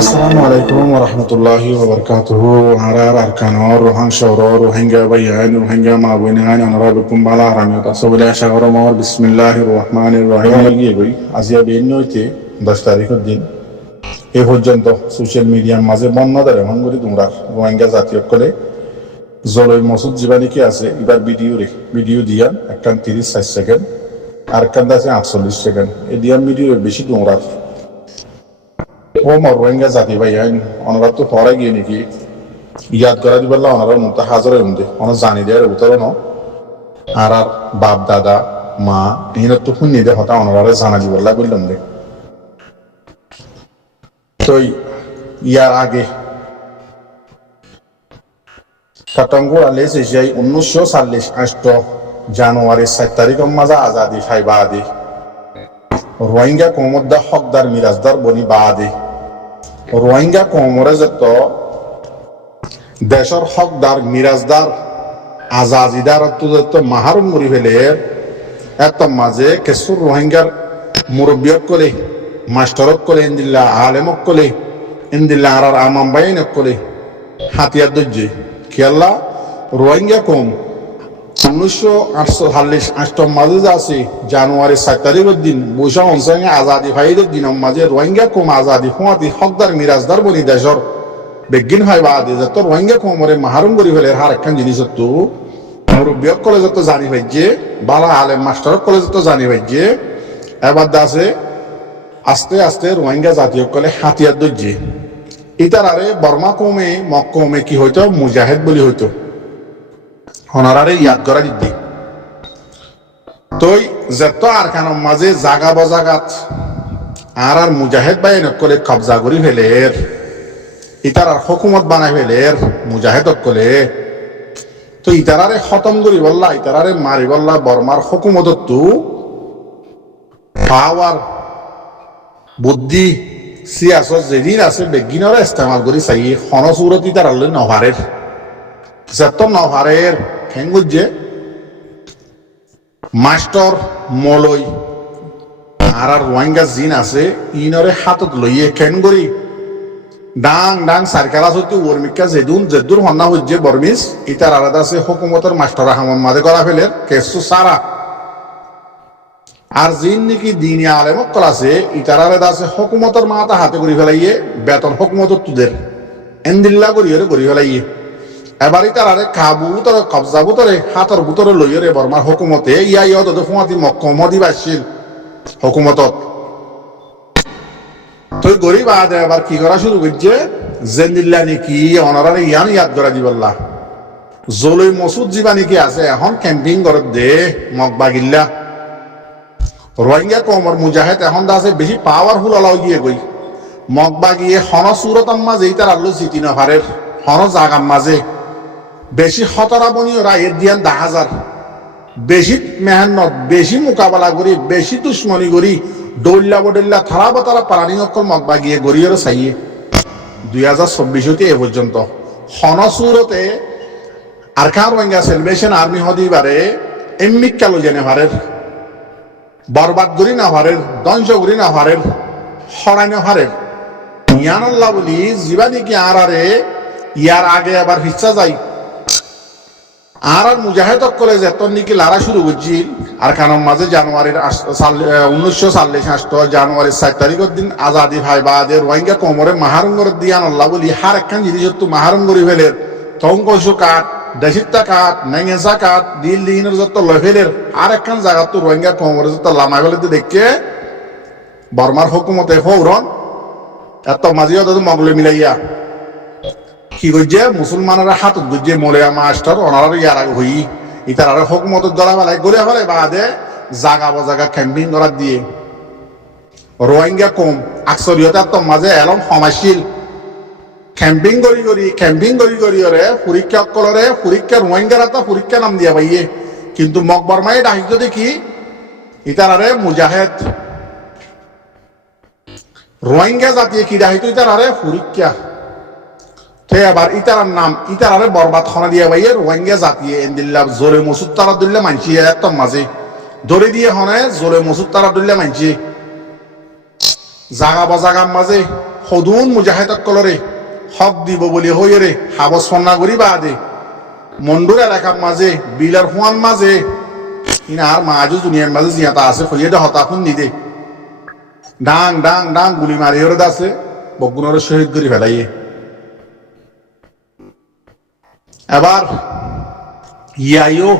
Assalamu alaikum wa rahmatullahi wa barakatuhu. Arar arkanor rohang shawro rohingya bayan rohingya mabunihan anarabu kumbala ramyota sabula shawro mawar bismillahir rahmanir rahim লাগিয়ে গই আজিয়া বেন্নইতে 10 তারিখের দিন এ পর্যন্ত social মিডিয়ার মাঝে বন্যদের এমন করে তোমরা রোহিঙ্গা জাতীয় করে জলই মসুদ জীবানী কি আছে এবার ভিডিও দিয়া একখান 30 সেকেন্ড আর একখান আছে 48 সেকেন্ড এই দিয়া ভিডিও বেশি তোমরা ও মর রোহিঙ্গা জাতি ভাই ওনারা তো পরে গিয়ে নাকি ইয়াদ করা দিবার ওনারা মতো হাজারের মধ্যে ওনার জানি দেয় উত্তর ন আর বাপ দাদা মা এখানে তো শুনি দে হতা ওনারা জানা দিবার বললাম দে তো ইয়ার আগে কাটাঙ্গু আলেস এশিয়াই 1940 জানুয়ারি 7 তারিখের মাঝে আজাদি ফাই বাদে রোহিঙ্গা কমদ্দা হকদার মিরাজদার বনি বাদে রোহিঙ্গা কমরে যত দেশের হকদার মিরাজদার আজাদিদার যত মাহারুম করি ফেলে এত মাঝে কেসুর রোহিঙ্গার মুরব্বিয়ক কলে মাস্টারক কলে ইন্দিল্লা আলেমক কলে ইন্দিল্লা আর আমাম বাইনক কলে হাতিয়ার দজ্জে খেয়াল্লা রোহিঙ্গা কম 1948 মাঝে আছে জানুয়ারি 7 তারিখের দিন বৈশাখ অঞ্চলে আজাদি ফাইদের দিন মাঝে রোহিঙ্গা কম আজাদি ফুয়াতি হকদার মিরাজদার বনি দেশর বেগিন হয় বাদে যত রোহিঙ্গা কমরে মাহারুম করি ফেলে হার একখান জিনিস তো মুরব্বিয়ক কলেজ তো জানি ভাইজে বালা আলেম মাস্টার কলেজ তো জানি ভাইজে এবার আছে আস্তে আস্তে রোহিঙ্গা জাতীয় কলে হাতিয়ার দজ্জে ইতার আরে বর্মা কমে মক্কমে কি হইতো মুজাহিদ বলি হইতো হনারারে ইয়াদ করা দিদি তই যত আর কান মাঝে জাগা বজাগাত আর মুজাহিদ বাইন কলে কবজা করি ফেলের ইতার আর হুকুমত বানাই ফেলের মুজাহিদ কলে তো ইতারারে খতম করি বললা ইতারারে মারি বললা বর্মার হুকুমত তো পাওয়ার বুদ্ধি সিয়াসত যেদিন আছে বেগিনরে ইস্তেমাল করি চাই হনসুরত ইতারালে নভারের যত নভারের খেঙ্গুজে মাস্টার মলই আর রোহিঙ্গা জিন আছে ইনরে হাতত লইয়ে খেন করি ডাং ডাং সার্কেল আছে ওরমিকা যেদুর হন্না হচ্ছে বর্মিস ইতার আলাদা আছে হুকুমতের মাস্টার আহমদ মাদে করা ফেলের কেসু সারা আর জিন নাকি দিনী আলেমক কল আছে ইতার আলাদা আছে হুকুমতের মাথা হাতে করি ফেলাইয়ে বেতন হুকুমতের তুদের এন্দিল্লা করি ফেলাইয়ে এবার তারে কাবু তরে কবজা বুতরে হাতর বুতরে লইরে বর্মার হুকুমতে ইয়া ইয়া তো ফুয়াতি মক্কমদি বাসিল হুকুমতত তুই গরিব আদে আবার কি করা শুরু করছে জেন্দিল্লা নাকি অনারারে ইয়াদ করা দিবল্লা জলই মসুদ জিবা নাকি আছে এখন ক্যাম্পিং করে দে মকবাগিল্লা রোহিঙ্গা কমর মুজাহিদ এখন আছে বেশি পাওয়ারফুল আলাও গিয়ে গই মকবাগিয়ে হন সুরতাম মাঝে তার আল্লু জিতি নভারের হন জাগাম মাঝে বেশি খতরা বনি ওরা এর দিয়ান 10,000 বেশি মেহনত বেশি মোকাবেলা করি বেশি দুশ্মনী করি দৌল্লা বডল্লা থারা বাতারা পারানি অক্ষর মগবা গিয়ে গড়িয়ে চাইয়ে 2024 এ পর্যন্ত হনসুরতে আর কার রোহিঙ্গা সেলিব্রেশন আর্মি হদিবারে এমনিক কালো জেনে ভারের বরবাদ করি না ভারের ধ্বংস করি না ভারের হরাই না ভারের ইয়ানাল্লাহ বলি জীবানি কি আরে ইয়ার আগে আবার হিচ্ছা যাই আর মুজাহিদ করে যেত নাকি লারা শুরু করছি আর কারণ মাঝে জানুয়ারির 1948 জানুয়ারির 7 তারিখের দিন আজাদি ভাই বাদে রোহিঙ্গা কোমরে মাহারুম করে দিয়ান আল্লাহ বলি হার একখান জিনিস তো মাহারুম করি ফেলের তঙ্কসু কাঠ দেশিতা কাঠ নেঙেসা কাঠ দিল দিনের যত লয় ফেলের আর একখান জায়গা তো রোহিঙ্গা কোমরে যত লামাই ফেলে দেখে বর্মার হুকুমতে ফৌরন এত মাঝেও তো মগলে মিলাইয়া কি করছে মুসলমানেরা হাতত গুজে মলে মাস্টার ওনারা ইয়ার আগে হই ইতার হুকুমত গলা ফেলাই গড়িয়া ফেলে বাদে জাগা বজাগা ক্যাম্পিং করার দিয়ে রোহিঙ্গা কম আকসরিয়তার তো মাঝে এলম সমাজশীল ক্যাম্পিং করি ওরে পরীক্ষা কলরে পরীক্ষা রোহিঙ্গারা তো পরীক্ষা নাম দিয়া পাইয়ে কিন্তু মকবরমাই ডাকিত দেখি ইতার মুজাহিদ রোহিঙ্গা জাতীয় কি ডাকিত ইতার পরীক্ষা এবার ইতার নাম ইতারে বরবাদ খানা দিয়া ভাইয়ে রোহিঙ্গা জাতীয় এন্দিল্লা জোরে মসুদ তারা দুল্লা মানছি একদম মাঝে ধরে দিয়ে হনে জোরে মসুদ তারা দুল্লা মানছি জাগা বা জাগার মাঝে সদুন মুজাহিদ কলরে হক দিব বলি হয়ে রে হাবস সন্না করি বাদে মন্ডুর এলাকার মাঝে বিলার হুয়ান মাঝে ইনা আর মাঝু দুনিয়ার মাঝে জিয়াতা আছে হইয়ে দে হতাফুন নিদে ডাং ডাং ডাং গুলি মারি ওরে দাসে বগুনের শহীদ করি ফেলাইয়ে এবার ইয়াইও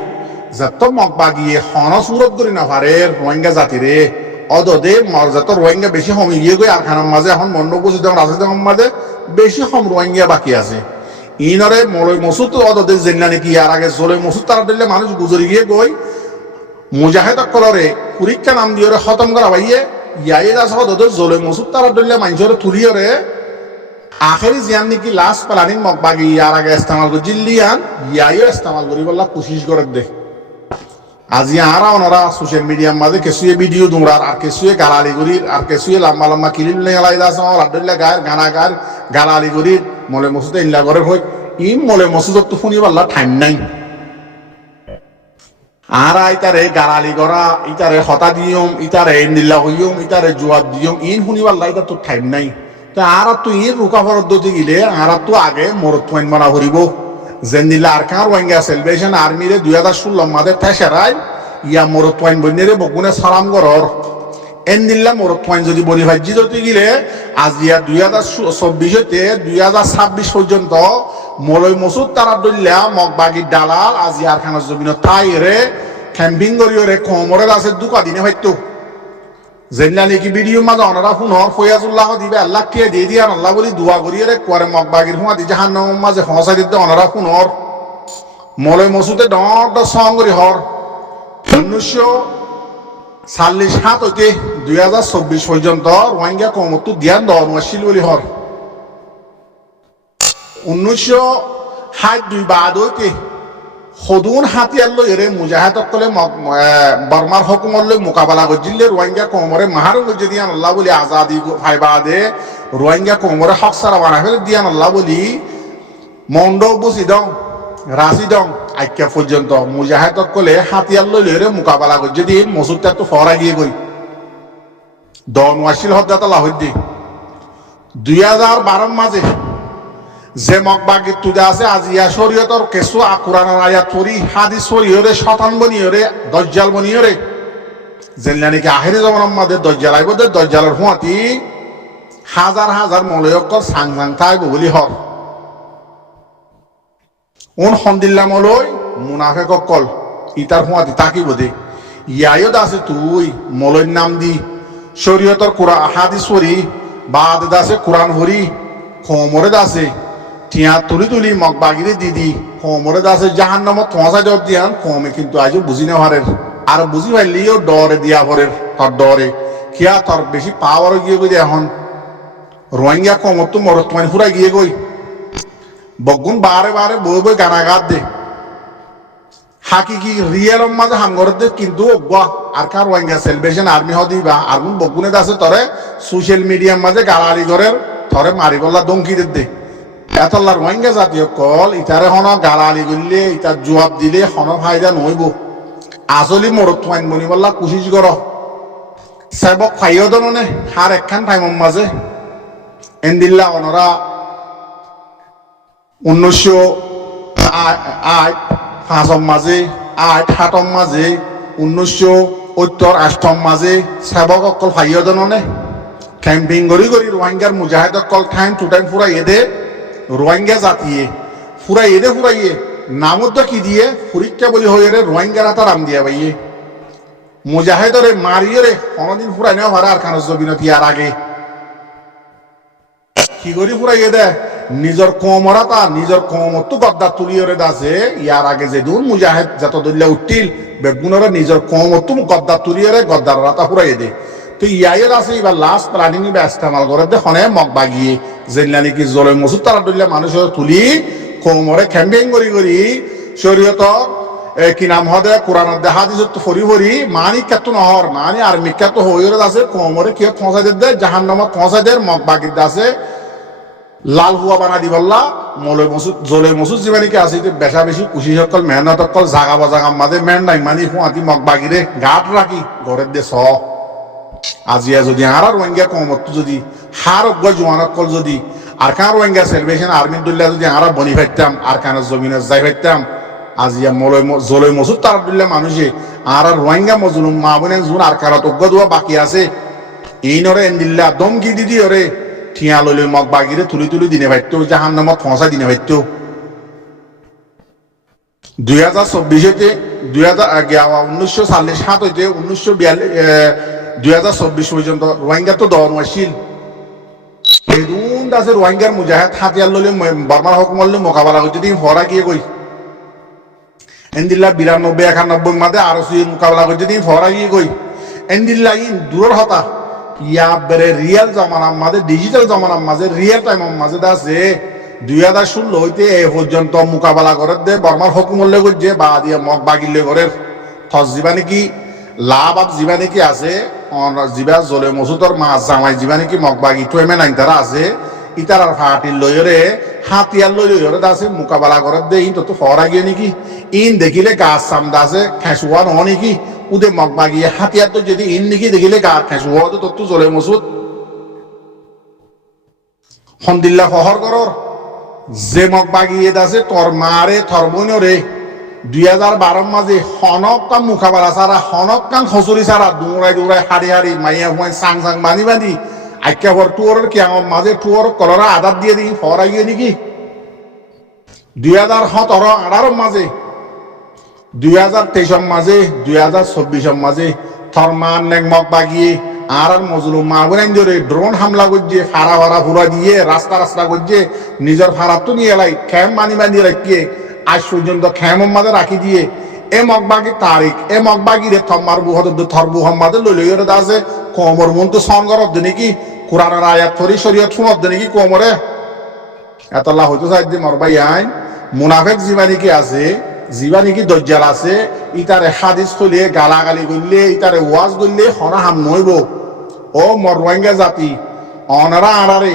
যত মগবাগিয়ে হন সুরত করি না পারে রোহিঙ্গা জাতিরে অদদে মর্যাত রোহিঙ্গা বেশি হম ইয়ে গই আর খানার মাঝে এখন মন্ড বুঝি দেন রাজনীতির মাঝে বেশি হম রোহিঙ্গা বাকি আছে ইনরে মলই মসুদ অদদে জেনলা নাকি আর আগে জলে মসুদ তারা দিলে মানুষ গুজরি গিয়ে গই মুজাহিদ কলরে পরীক্ষা নাম দিয়ে খতম করা ভাইয়ে ইয়াই আছে অদদে জলে মসুদ তারা দিলে মানুষের তুলিয়রে আখেরি জিয়ান নাকি লাস্ট প্লানিং মগবাগি ইয়ার আগে ইস্তেমাল করে জিল্লিয়ান ইয়াইও ইস্তেমাল করি বললা কোশিশ করে দে আজি আরা ওনারা সোশ্যাল মিডিয়ার মাঝে কেসুয়ে ভিডিও দুমরার আর কেসুয়ে গালালি করির আর কেসুয়ে লম্বা লম্বা কিলিম লেগালাই দাস আব্দুল্লাহ গায়ের গানা গায়ের গালালি করির মলে মসুদে ইল্লা করে হই ই মলে মসুদত তো শুনি বললা টাইম নাই আর ইতারে গালালি করা ইতারে হতা দিয়ম ইতারে ইন্দিল্লা হইয়ম ইতারে জবাব দিয়ম ইন শুনি বললা এটা তো টাইম নাই তা আর তো ইন রুকা পদ্ধতি গিলে আর তো আগে মরত পয়েন্ট মানা করিব জেন্দিল্লা আর কার রোহিঙ্গা সেলিব্রেশন আর্মিরে 2016 মাদে ফেসারাই ইয়া মরত পয়েন্ট বন্যরে বগুনে সালাম করর এন্দিল্লা মরত পয়েন্ট যদি বনি ভাজি যদি গিলে আজ ইয়া 2024 হতে 2026 পর্যন্ত মলয় মসুদ তারা দল্লা মগবাগির দালাল আজ ইয়ার খানার জমিন তাইরে ক্যাম্পিং করিওরে কোমরে আছে দুকা দিনে হয়তো জেন্লা নাকি ভিডিও মাঝে অনারা শুনর ফয়াজুল্লাহ দিবে আল্লাহ কে দিয়ে দিয়া আল্লাহ বলি দোয়া করিয়ে রে কোয়ারে মগবাগির হুয়া দি জাহান্নামের মাঝে ফসাই দিতে অনারা শুনর মলয় মসুদে ডট সং করি হর 1947 হইতে 2024 পর্যন্ত রোহিঙ্গা কমতো ধ্যান দেওয়া নছিল বলি হর 1962 বাদ হইতে সদুন হাতিয়ার লইরে মুজাহিদ কলে বর্মার হুকুমত লই মোকাবেলা করছিলে রোহিঙ্গা কোমরে মাহার লইজে দিয়ান আল্লাহ বলি আজাদি ফাইবা দে রোহিঙ্গা কোমরে হক সারা বানা ফেলে দিয়ান আল্লাহ বলি মন্ড বুঝি দং রাজি দং আইক্যা পর্যন্ত মুজাহিদ কলে হাতিয়ার লইরে মোকাবেলা করছে দিন মসুদটা তো ফরা গিয়ে গই দন ওয়াসিল হদ্দাত লাহদ্দি 2012 মাঝে যে মগবাগির তুদে আছে আজিয়া শরীয়তর কেসু কুরআনের আয়াত পড়ি হাদিস পড়িওরে শতান বনিওরে দজ্জাল বনিওরে জেনলা নাকি আখেরি জামানার মাঝে দজ্জাল আইব দে দজ্জালের হুঁয়াতি হাজার হাজার মলয়কর সাং সাং থাকবো বলি হর উন হন্দিল্লা মলয় মুনাফেক কল ইতার হুঁয়াতি তাকিব দে ইয়াইও দাসে তুই মলয় নাম দি শরীয়তর কুরআন হাদিস পড়ি বাদ দাসে কুরআন পড়ি খমরে দাসে টিয়া তুলি তুলি মগবাগিরে দিদি কমরে দাসে জাহান্নামত পৌঁছা জব দিয়ান কমে কিন্তু আজও বুঝি না হারের আর বুঝি পারলিও ডরে দিয়া ভরের তোর ডরে কিয়া তোর বেশি পাওয়ার গিয়ে গই এখন রোহিঙ্গা কমত তো মরত মানে ফুরা গিয়ে গই বগুন বারে বারে বই বই গানা গাত দে হাকি কি রিয়েল মাঝে হামগর দে কিন্তু অজ্ঞা আর কার রোহিঙ্গা সেলিব্রেশন আর্মি হদি বা আর্মি বগুনে দাসে তরে সোশ্যাল মিডিয়ার মাঝে গালালি করের তরে মারি বললা দমকি দে এতলার রোহিঙ্গা জাতীয় কল ইতারে হন গালালি করলে ইতার জবাব দিলে হন ফায়দা নইব আসলি মরত ফাইন বনি বললা কোশিশ কর সেবক ফাইও দনে হার একখান টাইমের মাঝে এন্দিল্লা অনরা 1908 মাঝে 8 মাঝে 1978 মাঝে সেবক অকল ফাইও দনে ক্যাম্পিং করি করি রোহিঙ্গার মুজাহিদ কল টাইম টু টাইম পুরা এদে রোহিঙ্গা জাতিয়ে ফুরাইয়ে নামত কি দিয়ে পরীক্ষা বলি হয়ে রে রোহিঙ্গার হাতে নাম দিয়া ভাইয়ে মুজাহিদরে মারিয়ে রে কোনদিন ফুরাই নেওয়া ভাড়া আর খানস জবিনতি আর আগে কি করি ফুরাইয়ে দে নিজের কোমরা তা নিজের কোমর তো গদ্দার তুলিয়ে রে দাসে ইয়ার আগে যে দুন মুজাহিদ যত দল্লা উঠিল বেগুনরে নিজের কোমর তো গদ্দার তুলিয়ে রে গদ্দার রাতা ফুরাইয়ে দে তো ইয়াইয়ের আছে এবার লাস্ট প্লানিং ইস্তেমাল করে দে হনে মগবাগিয়ে যেনলা নাকি জলে মসুদ তারা দল্লা মানুষের তুলি কোমরে ক্যাম্পেইন করি শরীয়ত কি নাম হদে কোরআন দেখা দিছ তো ফরি ফরি মানি কেত নহর মানি আর মিকাত হইরে আছে কোমরে কি পৌঁছাই দে জাহান্নামত পৌঁছাই দে মগবাগির দাসে লাল হুয়া বানা দি বললা মলে মসুদ জলে মসুদ জীবানিকে আছে বেশা বেশি কুশি সকল মেহনত সকল জাগা বাজাগাম মাঝে মেন নাই মানি হুঁয়াতি মগবাগিরে গাট রাখি ঘরের দে স আজিয়া যদি আর রোহিঙ্গা কমত যদি হার অজ্ঞ জোয়ানক কল যদি আর কান রোহিঙ্গা সেলিব্রেশন আর্মির দুল্লা যদি আর বনি ফাইতাম আর কানের জমিনে যাই ফাইতাম আজিয়া জলই মসুদ তার দুল্লা মানুষে আর রোহিঙ্গা মজলুম মা বোনে জুন আর কারত অজ্ঞ দোয়া বাকি আছে এই নরে এন্দিল্লা দমকি দিদি ওরে ঠিয়া লইলে মগ বাগিরে তুলি তুলি দিনে ভাইতো জাহান নামত ফসা দিনে ভাইতো 2024 1947 হইতে 2024 পর্যন্ত রোহিঙ্গা তো দন আসিল এদুন দাসে রোহিঙ্গার মুজাহিদ হাতিয়ার লইলে বর্মার হুকুমলে মোকাবেলা করতে দিন ফরা গিয়ে কই এন্দিল্লা 92 91 মাঝে আরো মোকাবেলা করতে দিন ফরা গিয়ে কই এন্দিল্লা ইন দূরের হতা ইয়া বেরে রিয়েল জমানার মাঝে ডিজিটাল জমানার মাঝে রিয়েল টাইমের মাঝে আছে 2016 হইতে এ পর্যন্ত মোকাবেলা করে দে বর্মার হুকুমলে করছে বা দিয়ে মগ বাগিলে করে থস দিবা নাকি লাভ আপ জিবা নাকি আছে জিবা জলে মসুদর মাছ জামাই জিবা নাকি মগ বাগি টুয়েমে নাইন তারা আছে ইতার আর ফাটির লইরে হাতিয়ার লইরে আছে মোকাবেলা করে দে ইন তো ফরা গিয়ে নাকি ইন দেখিলে গাছ সামদা আছে খেসুয়া নহ নাকি উদে মগ বাগিয়ে হাতিয়ার তো যদি ইন নাকি দেখিলে গাছ খেসুয়া তো তোর তো জলে মসুদ হন্দিল্লা ফহর করর যে মগ বাগিয়ে আছে তোর মারে থর বোনরে 2012 মাঝে হনক কাম মোকাবেলা সারা হনক কাম খসুরি সারা দৌড়াই দৌড়াই হারি হারি মাইয়া হুয়াই সাং সাং বানি বানি আইকা ভর টুয়ারের কি আমার মাঝে টুয়ার কলরা আদার দিয়ে দিই ফরা গিয়ে নাকি 2017-18 মাঝে 2023 মাঝে 2024 মাঝে থর মান নেক মগ বাগিয়ে আর মজলুম মা বোন ধরে ড্রোন হামলা করছে ফাড়া ফাড়া ফুরা দিয়ে রাস্তা রাস্তা করছে নিজের ফাড়াত তো নিয়ে এলাই ক্যাম্প বানি বানিয়ে রাখিয়ে আজ পর্যন্ত খেমর মাঝে রাখি দিয়ে এ মগবাগি তারিখ এ মগবাগি রে থম্মার থরবু হম্মাদে লইলে আছে কোমর মন তো সঙ্গর অর্ধ নাকি কোরআনের আয়াত থরি শরীয়ত শুন অর্ধ নাকি কোমরে এতলা হয়তো সাইড মরবাই আইন মুনাফেক জীবানিকি আছে জীবানিকি দজ্জাল আছে ইতারে হাদিস খুলিয়ে গালাগালি করলে ইতারে ওয়াজ করলে হনা হাম নইব ও মরওয়াঙ্গা জাতি অনারা আড়ারে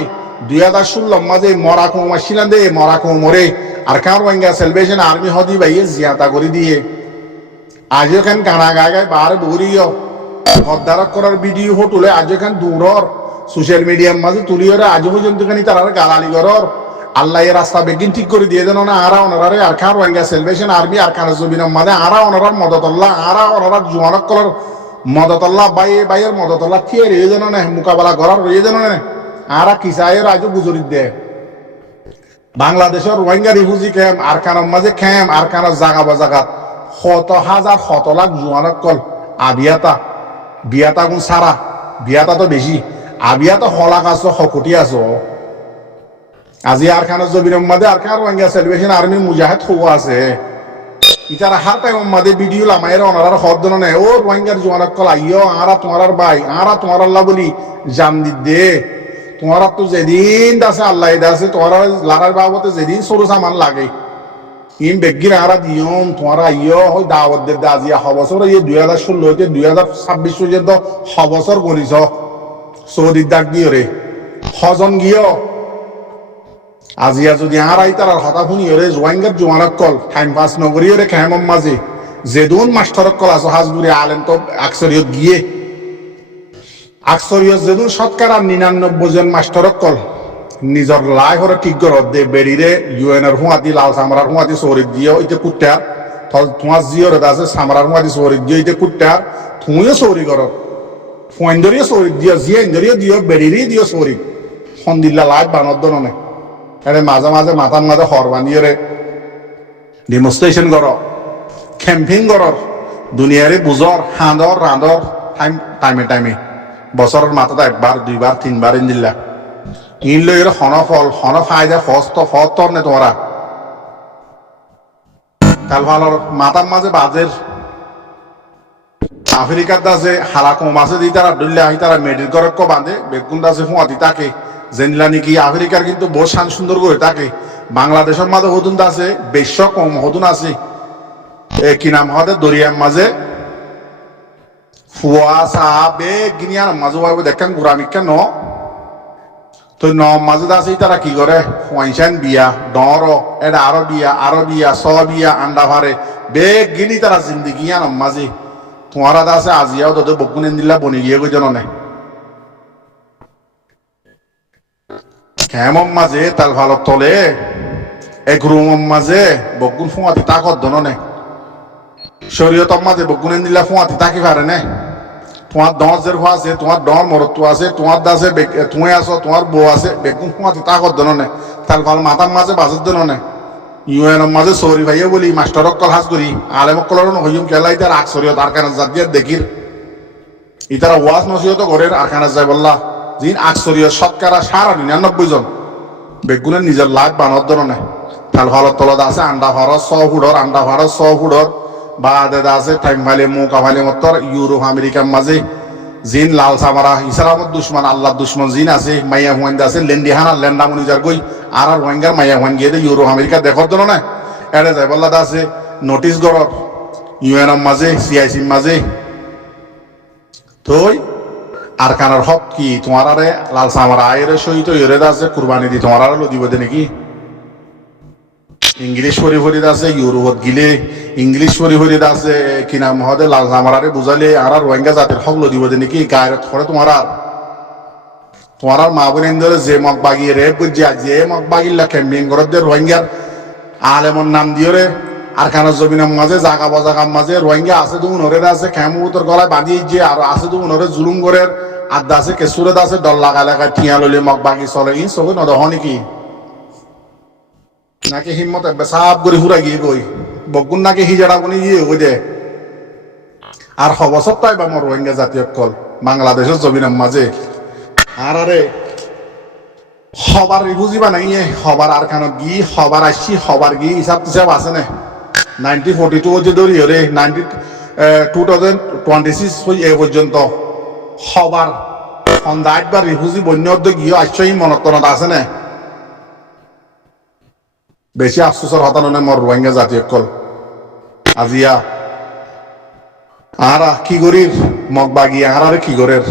2016 মাঝে মরা কোমা ছিলেন দে মরা কোমরে আর কার রোহিঙ্গা সেলিব্রেশন আর্মি হদি ভাইয়ে জিয়াতা করে দিয়ে আজ এখান গানা গায় গায় বার বরিও হদ্দারক করার ভিডিও তুলে আজ এখান দূরর সোশ্যাল মিডিয়ার মাঝে তুলিওরে আজ পর্যন্ত খানি তারা গালালি করর আল্লাহ এর রাস্তা বেগিন ঠিক করে দিয়ে দেন না আরা ওনারে আর কার রোহিঙ্গা সেলিব্রেশন আর্মি আর কার জমিনের মাঝে আরা ওনার মদতল্লাহ আরা ওনার জোয়ানক করার মদতল্লাহ বাইয়ের মদতল্লাহ থিয়ে রয়ে যেন না মোকাবেলা করার রয়ে যেন না আরা কিসাইয়ের আজও গুজরিত দেয় বাংলাদেশের রোহিঙ্গা রিফিউজি ক্যাম্প আর কানের মাঝে ক্যাম্প আর কানের জাগা বা জাগাত শত হাজার শত লাখ জোয়ানক কল বিয়াতা গুণ সারা বিয়াতা তো বেশি আবিয়াতা হলাক আছো হকটি আছো আজি আর খানের জমিনের মাঝে আর খান রোহিঙ্গা সেলিব্রেশন আর্মির মুজাহিদ হওয়া আছে ইতারা হার টাইমের মাঝে ভিডিও লামাইয়ের ওনারা হদ দিন নেই ও রোহিঙ্গার জোয়ানক কল আইও আরা তোমার ভাই আরা তোমার আল্লাহ বলি জান দে তোমার তো যেদিন আছে আল্লাহ আছে তোমার লারার বাবতে যেদিন সরু সামান লাগে ইন বেগির আরা দিয়ম তোমার ইয় হয় দাওয়াত দে আজিয়া হবছর এই 2016 হইতে 2026 পর্যন্ত হবছর গণিছ সৌদি ডাক দিও রে হজন গিয়ে আজিয়া যদি আর আই তার হতা শুনি রে জোয়াঙ্গার জোয়ানক কল টাইম পাস নগরী রে খেমম মাঝে যেদুন মাস্টারক কল আছো হাজগুড়ি আলেন তো আকসরিয়ত গিয়ে আকসরিয়ত যেদুন শতকরা 99 জন মাস্টারক কল নিজর লাই হরে ঠিক কর দে বেড়িরে ইউএনএর হুঁয়াতি লাল সামরার হুঁয়াতি সৌরিক দিয়ে ওইতে কুট্টার তোমার জিওর আছে সামরার হুঁয়াতি সৌরিক দিয়ে ওইতে কুট্টার তুমিও সৌরি কর ফোয়েন্দরিও সৌরিক দিও জিয়ে ইন্দরিও দিও বেড়িরই দিও সৌরিক সন্দিল্লা লাই বানর দনে এরে মাঝে মাঝে মাথার মাঝে হর বানিয়ে রে ডেমনস্ট্রেশন কর ক্যাম্পিং কর দুনিয়ারে বুঝর হাঁদর রাঁদর টাইমে টাইমে বছরের মাথাটা একবার দুইবার তিনবার ইন্দিল্লা ইন লই হনফল হন ফায়দা ফস্ত ফতর নে তোমরা কাল ভালোর মাথার মাঝে বাজের আফ্রিকার দাসে হালা কম আছে দি তারা ডুললে আহি তারা মেডিল করে বাঁধে বেগুন দাসে ফুঁয়াতি তাকে জেনলা নাকি আফ্রিকার কিন্তু বহু শান সুন্দর করে তাকে বাংলাদেশের মাঝে হতুন আছে বেশ কম হতুন আছে কি নাম হতে দরিয়ার মাঝে ফুয়া সাহা বে গিনিয়ার মাঝে ভাবে দেখেন গুড়ামিকা ন তো ন মাঝে আছে তারা কি করে পয়সান বিয়া ডর এটা আরো বিয়া স বিয়া আন্ডা ভারে বে গিনি তারা জিন্দিগি মাঝে তোমারা আছে আজিয়াও তোদের বকুন দিল্লা বনি গিয়ে গই জানো না কেমন মাঝে তাল ভালো তলে এক রুম মাঝে বগুন ফুঁয়াতি তাকত দননে শরীয়তর মাঝে বগুনে দিলা ফুঁয়াতি তাকি পারে নে তোমার দশের ফা আছে তোমার ডর মরত্ব আছে তোমার দাসে তুমি আছো তোমার বউ আছে বেগুন ফুঁয়াতি তাকত দননে তাল ভালো মাথার মাঝে বাজত দননে ইউএনের মাঝে সরি ভাইয়া বলি মাস্টার অক্কল হাজ করি আলেম অক্কলের হইম কেলা ইতার আক শরীয়ত আর কানা জাত দিয়ে দেখির ইতারা ওয়াজ নসিহত করের আর কানা যায় বললা যিন আক শরীয়ত শতকরা 99 জন বেগুনের নিজের লাভ বানর দননে তাল ভালো তলদ আছে আন্ডা ভারত 100 ফুটর আন্ডা ভারত 100 ফুটর বা দেদা আছে টাইম ভালে মুকা ভালে মতর ইউরোপ আমেরিকার মাঝে জিন লাল সামারা ইসলামত দুশ্মন আল্লাহ দুশ্মন জিন আছে মাইয়া হুয়াইন্দা আছে লেন্ডি হানা লেন্ডা মনিজার গই আর রোহিঙ্গার মাইয়া হুয়াইন গিয়ে ইউরোপ আমেরিকা দেখার জন্য না এড়ে যায় বল্লা আছে নোটিশ গড় ইউএনএম মাঝে সিআইসির মাঝে তো আর কানার হক কি তোমার আরে লাল সামারা আয়ের সহিত ইরে আছে কুরবানি দি তোমার আরে লদিব দে নাকি ইংলিশ পরি ফরিদ আছে ইউরোপত গিলে ইংলিশ পরি ফরিদ আছে কি নাম হদে লাল সামারারে বুঝালে আর রোহিঙ্গা জাতির হক লদিব দে নাকি গায়রত করে তোমার আর মা বোন ধরে যে মগ বাগিয়ে রে বুঝিয়া যে মগ বাগিল্লা ক্যাম্পিং করতে রোহিঙ্গার আলেমর নাম দিয়ে রে আর খানা জমিনের মাঝে জাগা বাজাগার মাঝে রোহিঙ্গা আছে তো উনরে আছে খেমুতর গলায় বাঁধিয়ে যে আর আছে তো উনরে জুলুম করে আড্ডা আছে কেসুরেদ আছে ডল লাগা লাগায় ঠিয়া লইলে মগ বাগি চলে ই চবে নদহ নাকি নাকি হিম্মত বেসাব করে ফুরা গিয়ে গই বগুন নাকি হিজাড়া বনি গিয়ে ওই দে আর হবসত তাই বা আমার রোহিঙ্গা জাতীয় কল বাংলাদেশের জমিনের মাঝে আর আরে হবার রিফিউজি বানাইয়ে হবার আর খানত গি হবার আসছি হবার গি হিসাব টিসাব আছে না 1942 যে ধরি হরে 2026 এ পর্যন্ত হবার সন্ধ্যা বা রিফিউজি বন্য গিয়ে আসছই মনত আছে না বেশি আফসোসের হতানো মর রোহিঙ্গা জাতীয় কল আজিয়া আর কি করির মগ বাগি আর কি করের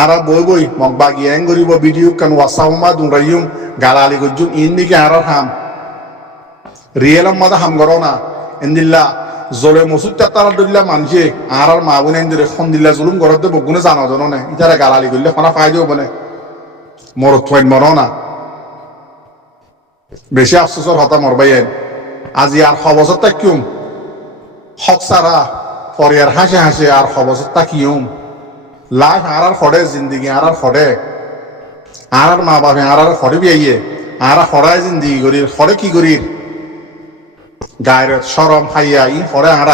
আর বই মগ বাগি এং করিব ভিডিও কান ওয়াসাউমা দুরাইম গালালি গজুম ইন্দিকে আর হাম রিয়েলাম মাদা হাম করো না ইন্দিল্লা জলে মসুদ তারা দিল্লা মানছে আর মা বোন এন্দিরে খন দিল্লা জুলুম করতে বগুনে জানো জানো না ইতারে গালালি করলে কোনা ফায়দা হবে না মরত থইন মরো না বেশি আফসোসের হতা মরবাইন আজি আর খবসত তাকিউম হক সারা পরিয়ার হাসে হাসে আর খবসত তাকিউম লাইফ আর ফড়ে জিন্দগি আর ফড়ে আর মা বাপে আর ফড়ে বিয়ে আর ফড়ায় জিন্দগি করি ফড়ে কি করি গায়রত শরম খাইয়া ই ফড়ে আর